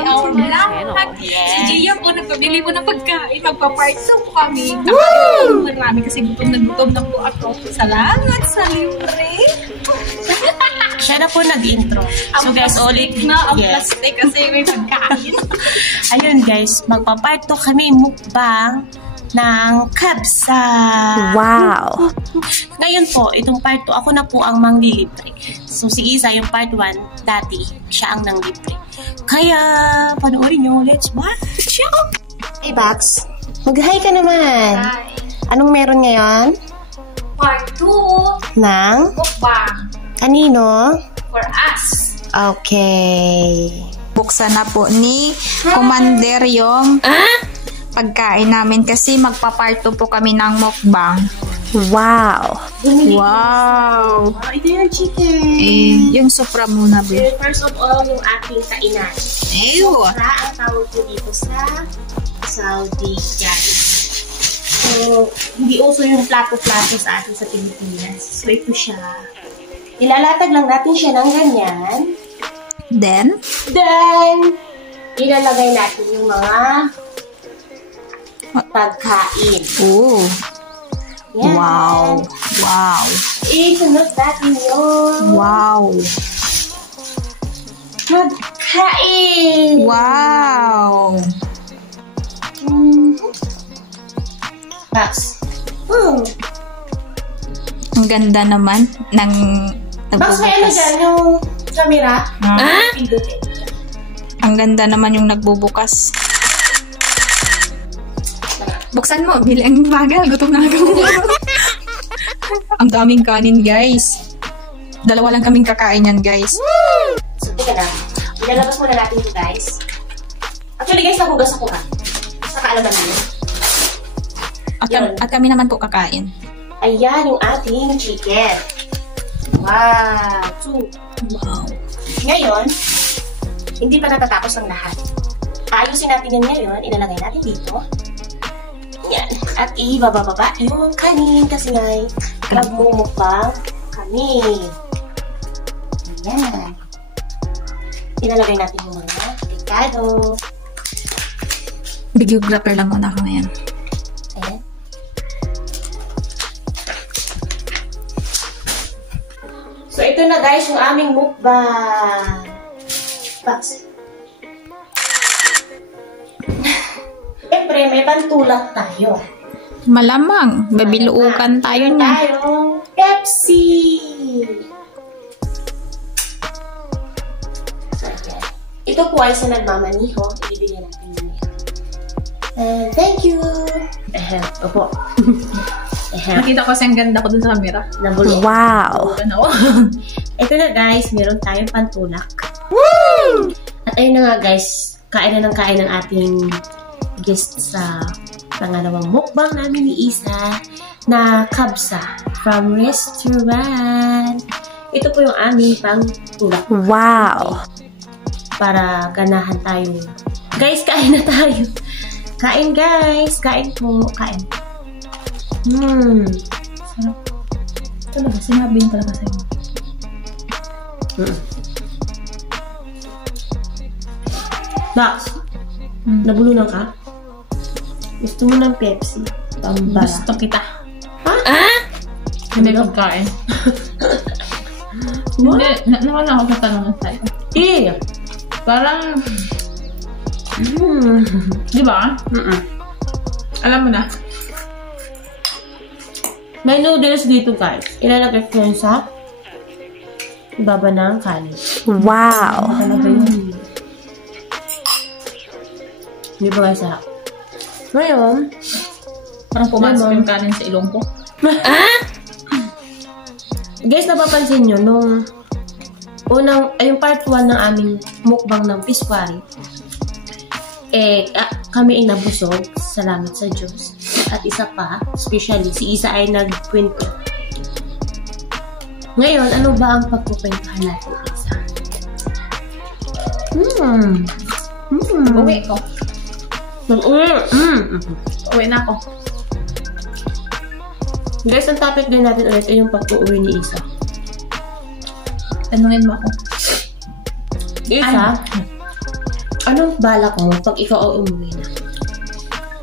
Hi, lahat. Si Gia po, nagpabili po ng pagkain. Magpa-part 2 po kami. Marami kasi gutom na po ako. Salamat sa libre. Siya na po nag-intro. So guys, ulit. Ang plastic kasi may pagkain. Ayun guys, magpa-part 2 kami mukbang ng kabsa. Wow! Ngayon po, itong part 2, ako na po ang manglilibre. So si Isa, yung part 1, dati, siya ang nanglibre. Kaya, panoorin nyo, let's watch! Hey, Bax. Mag-hi ka naman. Hi. Anong meron ngayon? Part 2. Nang? Mukbang. Kanino? For us. Okay. Buksan na po ni Commander yung pagkain namin kasi magpa-part 2 po kami ng mukbang. Wow! Wow! Ito yung chicken. Yung supra muna, babe. First of all, yung ating kainan. Ew! Supra ang tawag po dito sa Saudi, guys. So, hindi uso yung plato-plato sa atin sa Pilipinas. So, ito siya. Ilalatag lang natin siya ng ganyan. Then, Ilalagay natin yung mga pagkain. ooh! Yan. Wow! Wow! Isunod natin yung Wow! pagkain. Wow! Box. Ang ganda naman ng Box, may ano nagbubukas. dyan yung camera? Pindutin. Ang ganda naman yung nagbubukas. Buksan mo, bilang bagal. Gutom na ako. Ang daming kanin, guys. Dalawa lang kaming kakain yan, guys. So, teka lang. Ilalabas muna natin ito, guys. Actually, guys, nahugas ako ha. Sa kaalaman nyo. At kami naman po kakain. Ayan yung ating chicken. Wow! Wow. Ngayon, hindi pa natatapos ang lahat. Ayusin natin yan ngayon. Ilalagay natin dito. Yan. At ibababa yung kanin kasi ngay nagmumukbang kami. Ayan. Ilalagay natin yung mga picado. Videographer lang muna ako ngayon. Ayan. So, ito na guys, yung aming mukbang. Box. Siyempre, may pantulak tayo. Malamang, babiluukan tayo niya. Tayong Pepsi. So, ayan. Ito po ay sa nagmamaniho. Ibibigyan natin yun. And thank you. Opo. Nakita ko siyang ganda ko dun sa camera. Nabulok. Wow! Ano? Ito na guys, meron tayong pantulak. Woo! At ayun na nga guys, kain na ng ating guest sa pangalawang mukbang namin ni Isa na kabsa from restaurant. Ito po yung aming pantulak. Wow! Para ganahan tayo. Guys, kain na tayo. Kain guys, kain po, kain. Sarap. Talaga, sinabi yung talaga sa'yo. Dax, nabulunan ka? Gusto mo ng Pepsi? Pambara. Gusto kita. Ha? Hindi pagkain. Hindi, nawala ako sa tanong sa'yo. Eh! Parang, di ba? Alam mo na. May noodles dito guys. Ilalagay ko yun sa ibaba ng kanin. Wow! Talaga yun. Hindi ba guys ha? Ngayon, Parang pumasok yung kanin sa ilong ko. guys, napapansin nyo, nung yung part 1 ng aming mukbang ng Piswari, kami ay nabusog. Salamat sa Diyos. At isa pa, especially, si Isa ay nagkwento. Ngayon, ano ba ang pagkukwentuhan natin, Isa? Uwi ko. Uwi na ako. Guys, ang topic din natin ulit ay yung pag-uwi ni Isa. Tanungin mo ako. Isa, Anong balak mo pag ikaw umuwi na?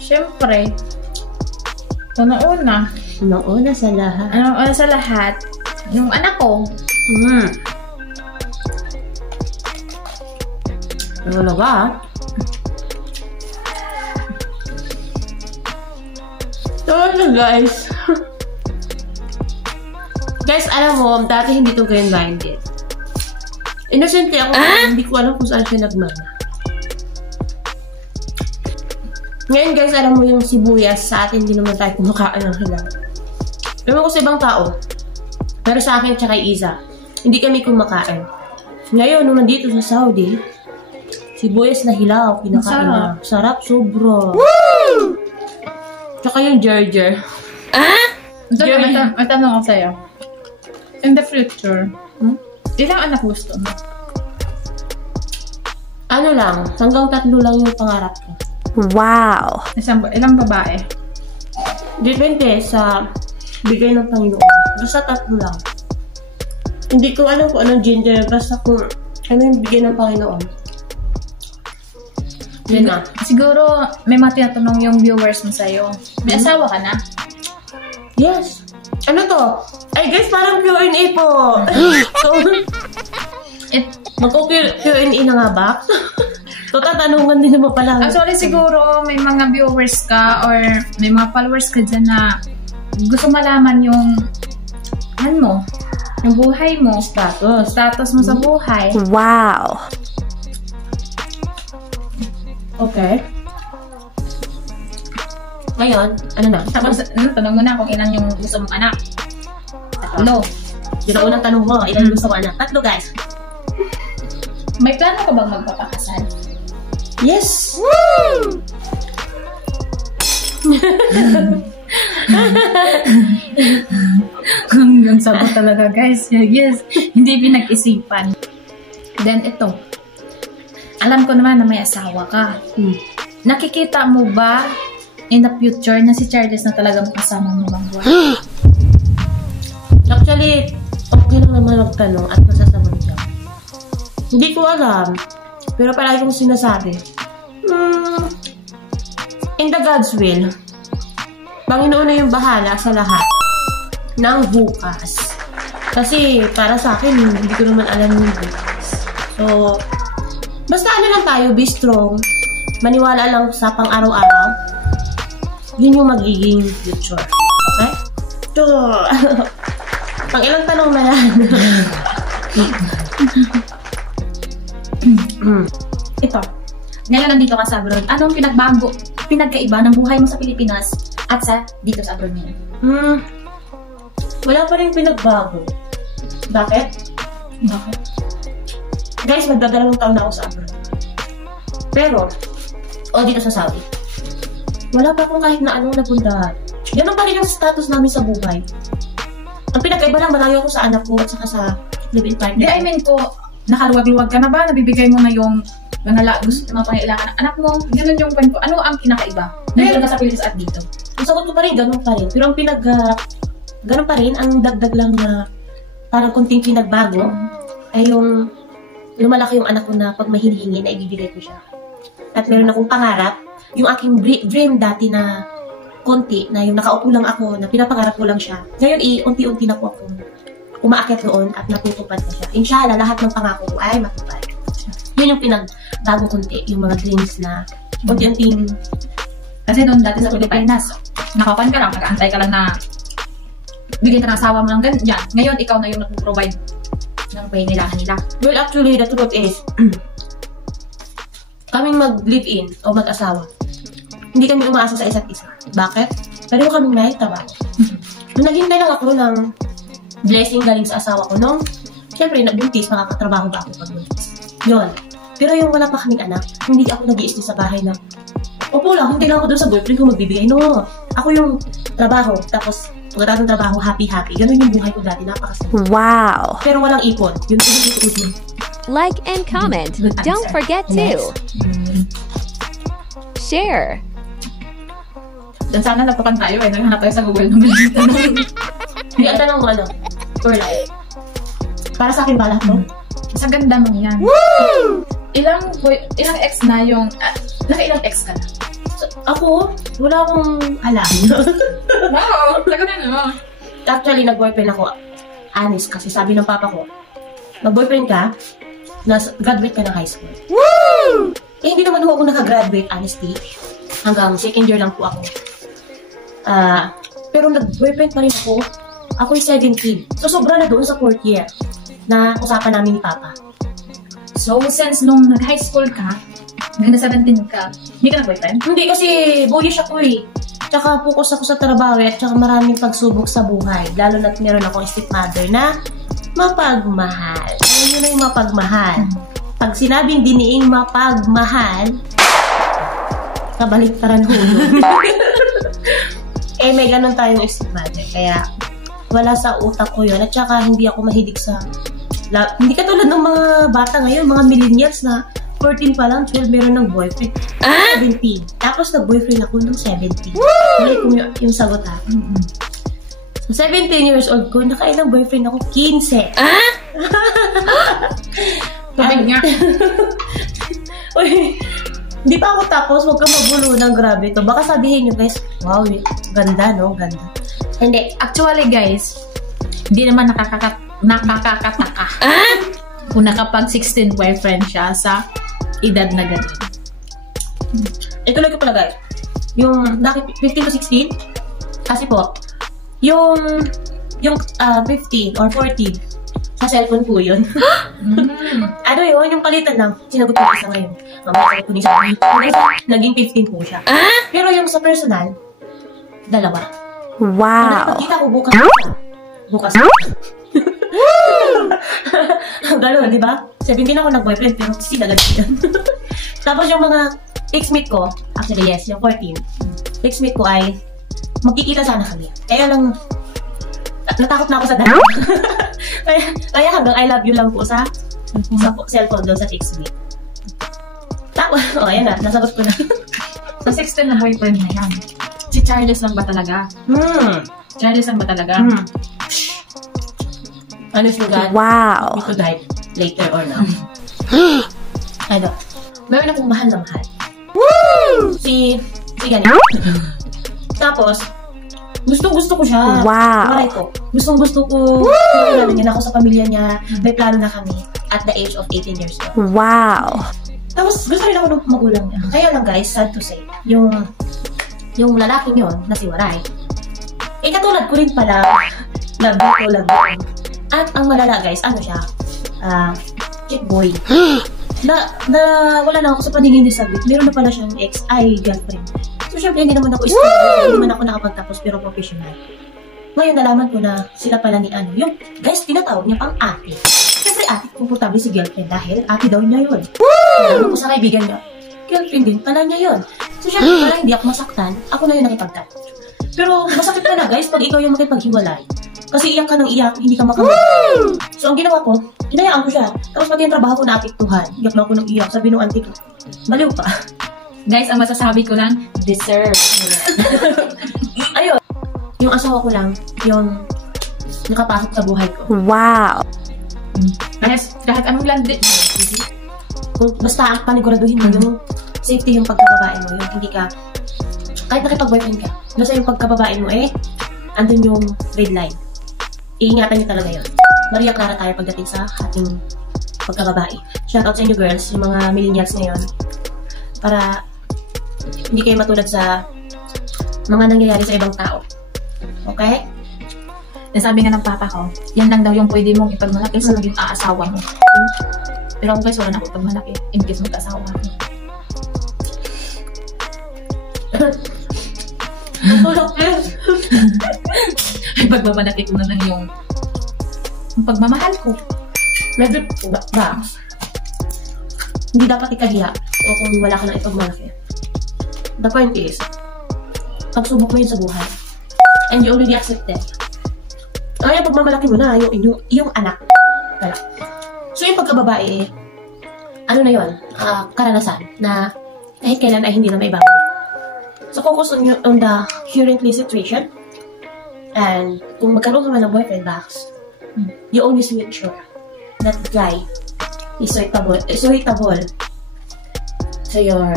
Siyempre, una-una. Una sa lahat. Una sa lahat, yung anak ko. Ano ba? So, guys. Guys, alam mo, dati hindi to ganyan minded. Innocently ako, hindi ko alam kung saan siya nagmana. Ngayon guys, alam mo yung sibuyas, sa atin hindi naman tayo kumakain ng hilaw. Alam ko sa ibang tao, pero sa akin tsaka Isa, hindi kami kumakain. Ngayon, nung nandito sa Saudi, sibuyas na hilaw, pinakain na. Sarap, sobra. Woo! Tsaka yung Gerger. May tanong ako sa'yo. In the future, ilang anak gusto mo? Ano lang, hanggang 3 lang yung pangarap ko. Wow! Ilang babae? Depende sa bigay ng Panginoon. Basta 3 lang. Hindi ko alam kung anong gender, basta kung ano yung bigay ng Panginoon. Yun na. Siguro, may mga tinatanong yung viewers mo sa'yo. May asawa ka na? Yes. Ano to? Ay guys, parang Q&A po. So, mag-Q&A na nga ba? So, tatanungan din naman pala. Actually, siguro may mga viewers ka or may mga followers ka dyan na gusto malaman yung yung buhay mo. Status mo sa buhay. Wow! Okay. Ngayon, ano na? Tapos, tanong mo na kung ilan yung gusto mong anak. 3. Yun ang unang tanong mo. Ilan gusto ko anak? 3 guys. May plano ka bang magpapakasal? Yes! Woo! Ang sagot talaga guys. Yes. Hindi pinag-isipan. Then ito. Alam ko naman na may asawa ka. Nakikita mo ba in the future na si Charles na talaga makasama mo bang buhay? Actually, okay lang naman magtanong at masasagot siya. Hindi ko alam. Pero palagi kong sinasabi. In the God's will, Panginoon na yung bahala sa lahat ng bukas. Kasi para sa akin, hindi ko naman alam yung bukas. So, basta ano lang tayo, be strong. Maniwala lang sa pang-araw-araw. Yun yung magiging future. Okay? So, pang ilang tanong na yan. Ito. Ngayon nandito ka sa abroad. Anong pinagkaiba ng buhay mo sa Pilipinas at sa dito sa abroad ngayon? Wala pa rin pinagbago. Bakit? Guys, magdadalawang taon na ako sa abroad. Pero, dito sa Saudi, wala pa akong kahit na anong napuntahan. Ganun pa rin ang status namin sa buhay. Ang pinagkaiba lang, malayo ako sa anak ko at saka sa live-in partner. I mean ko, nakaluwag-luwag ka na ba? Nabibigay mo na yung gusto na pangailangan ng anak mo? Ganun yung kwento. Ano ang kinakaiba? Nandito ka sa Pilipinas at dito? Ang sagot ko pa rin, ganun pa rin. Pero ang ganun pa rin, ang dagdag lang na parang kunting pinagbago ay yung lumalaki yung anak ko na pag may hinihingi na ibibigay ko siya. At meron akong pangarap, yung aking dream dati na konti, na yung nakaupo lang ako, na pinapangarap ko lang siya. Ngayon, unti-unti na po ako umaakyat doon at natutupad na siya. Inshallah, lahat ng pangako ko ay matupad. Yun yung pinagbago konti, yung mga dreams na unti-unting. Kasi doon dati sa Pilipinas, nakapan ka lang, nag-aantay ka lang na bigyan ka ng asawa mo lang ganyan. Ngayon, ikaw na yung nag-provide ng pangailangan nila. Well, actually, the truth is, kaming mag-live-in o mag-asawa, hindi kami umaasa sa isa't isa. Bakit? Pero kaming may trabaho. Nung naghintay lang ako ng blessing galing sa asawa ko nung, syempre, nagbuntis, makakatrabaho ba ako pag-buntis. Yun. Pero yung wala pa kaming anak, hindi ako nag-i-stay sa bahay na, opo lang, hindi lang ako doon sa boyfriend ko magbibigay. No, ako yung trabaho, tapos pagkatapos ng trabaho, happy-happy. Ganun yung buhay ko dati, napakasaya. Wow! Pero walang ipon. Yun yung Like and comment. Don't forget to share. Dan sana napakan tayo naghanap tayo sa Google ng Hindi, ang tanong mo for life. Para sa akin ba lahat to? Sa ganda mo yan. Woo! ilang ex na yung, nakailang ex ka na? So, ako, wala akong alam. Wow, taga na no. Actually, nag-boyfriend ako. Honest, kasi sabi ng papa ko, mag-boyfriend ka, graduate ka ng high school. Woo! Eh, hindi naman ako nakagraduate, honestly. Hanggang second year lang po ako. Pero nag-boyfriend pa rin ako. Ako'y 17. So, sobra na doon sa 4th year na usapan namin ni Papa. So, since nung nag-high school ka, hanggang 17 ka, hindi ka nag-boyfriend? Hindi, kasi bullish ako eh. Tsaka focus ako sa trabaho at tsaka maraming pagsubok sa buhay. Lalo na't meron akong stepmother na mapagmahal. Alam nyo na yung mapagmahal. Pag sinabing diniing mapagmahal, kabaliktaran ho yun. Eh, may ganun tayong stepmother. Kaya, wala sa utak ko yun. At saka, hindi ako mahilig sa... Hindi katulad ng mga bata ngayon, mga millennials na 14 pa lang, 12 meron ng boyfriend. 17. Tapos, nag-boyfriend ako ng 17. Mali kung yung sagot ha. So, 17 years old ko, nakailang boyfriend ako, 15. Tubig nga. Uy, hindi pa ako tapos, huwag ka magulo ng grabe to. Baka sabihin nyo guys, wow, ganda no, ganda. Hindi, actually guys, hindi naman nakakataka. Kung nakapag 16 boyfriend siya sa edad na ganun. Ituloy ko pala guys, yung 15 to 16, kasi po, yung 15 or 14, sa cellphone po yun. Ano yun, yung palitan lang, sinagot ko isa ngayon. Mamaya sagot ko niya siya. Naging 15 po siya. Pero yung sa personal, 2. Wow. Nakikita ko bukas. Bukas. Gano'n, di ba? 17 ako nag-boyfriend, pero sinagad siya. Tapos yung mga ex-mate ko, actually yes, yung 14, ex-mate ko ay magkikita sana kami. Kaya lang, natakot na ako sa dalawa. kaya hanggang I love you lang po sa cellphone doon sa ex-mate. Tapos, ayan na, nasagot ko na. Sa 16 na boyfriend na yan, si Charles lang ba talaga? Charles lang ba talaga? Honest to God, Wow. he could die later or now. Ano, meron akong mahal na mahal. Si ganyan. Tapos, gusto ko siya. Wow. Maray ko. Gusto ko. Kilala niya na ako sa pamilya niya. May plano na kami at the age of 18 years old. Wow. Tapos, gusto rin ako ng magulang niya. Kaya lang guys, sad to say, yung lalaking yun, na si Waray, eh katulad ko rin pala, love ko. At ang malala guys, ano siya, chick boy. Wala na ako sa paningin niya sabi, meron na pala siyang girlfriend. So syempre, hindi naman ako hindi naman ako nakapagtapos pero professional. Ngayon nalaman ko na sila pala ni ano, yung guys, tinatawag niya pang ate. Siyempre ate, komportable si girlfriend dahil ate daw niya yun. Alam ko sa kaibigan niya, girlfriend din pala niya yun. So syempre, para hindi ako masaktan, ako na yun nakipagtapos. Pero masakit na guys pag ikaw yung makipaghiwalay. Kasi iyak ka ng iyak, hindi ka makamit. So ang ginawa ko, hinayaan ko siya. Tapos pati yung trabaho ko naapektuhan. Iyak na ako ng iyak. Sabi nung auntie ko, baliw ka. Guys, ang masasabi ko lang, deserve. Ayun. Yung asawa ko lang, yung nakapasok sa buhay ko. Wow. Kahit anong landit mo. Basta ang paniguraduhin mo, yung safety yung pagkababae mo. Yung hindi ka, kahit nakipag-boyfriend ka, basta yung pagkababae mo andun yung red line. Iingatan niyo talaga yun. Maria Clara tayo pagdating sa ating pagkababae. Shoutout sa inyo girls, yung mga millennials ngayon. Para hindi kayo matulad sa mga nangyayari sa ibang tao. Okay? Sabi nga ng papa ko, yan lang daw yung pwede mong ipagmalaki sa maging aasawa mo. Pero ako guys, wala na ako ipagmalaki in case mag-asawa ako. Ay, pagmamalaki ko na lang yung pagmamahal ko. Medyo, hindi dapat ikahiya o kung wala ka na ipagmalaki. The point is, pagsubok mo yun sa buhay. And you already accepted. Kaya pagmamalaki mo na yung anak. Wala. So yung pagkababae, ano na yun? Karanasan na kahit kailan ay hindi na may babalik. So focus on the currently situation. And kung magkaroon ka man ng boyfriend box, you always make sure that guy is suitable to your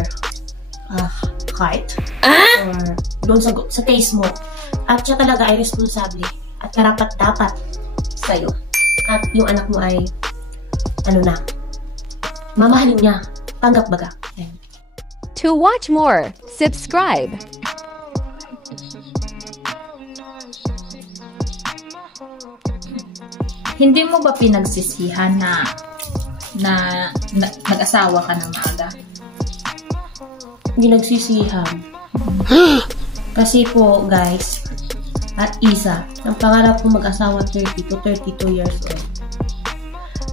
heart. Or doon sa taste mo. At siya talaga ay responsable at karapat-dapat sa'yo. At yung anak mo ay, mamahalin niya. Tanggap baga. Ayan. To watch more, subscribe. Hindi mo ba pinagsisihan na nag-asawa ka ng maaga? Hindi nagsisihan. Kasi po, guys, at isa, ang pangarap ko mag-asawa 30 to 32 years old.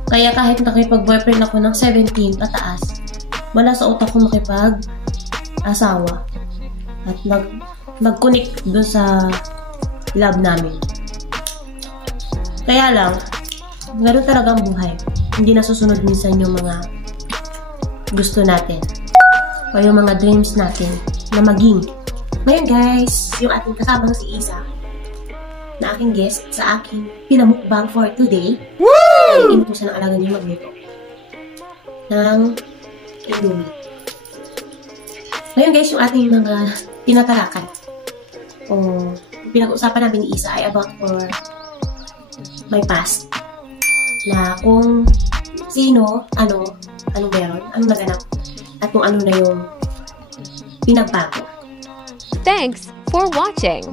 Kaya kahit nakipag-boyfriend ako ng 17 pataas, wala sa utak ko makipag-asawa. At nag-connect dun sa love namin. Kaya lang, gano'n talaga ang buhay. Hindi nasusunod minsan yung mga gusto natin. O yung mga dreams natin na maging. Ngayon guys, yung ating kasama si Isa, na aking guest sa aking pinamukbang for today, ay inutusan ng alaga niya magluto ng Indomie. Ngayon guys, yung ating mga tinatalakan o pinag-uusapan namin ni Isa ay about for my past. Na kung sino, anong meron, anong naganap, at kung ano na yung pinagbago. Thanks for watching.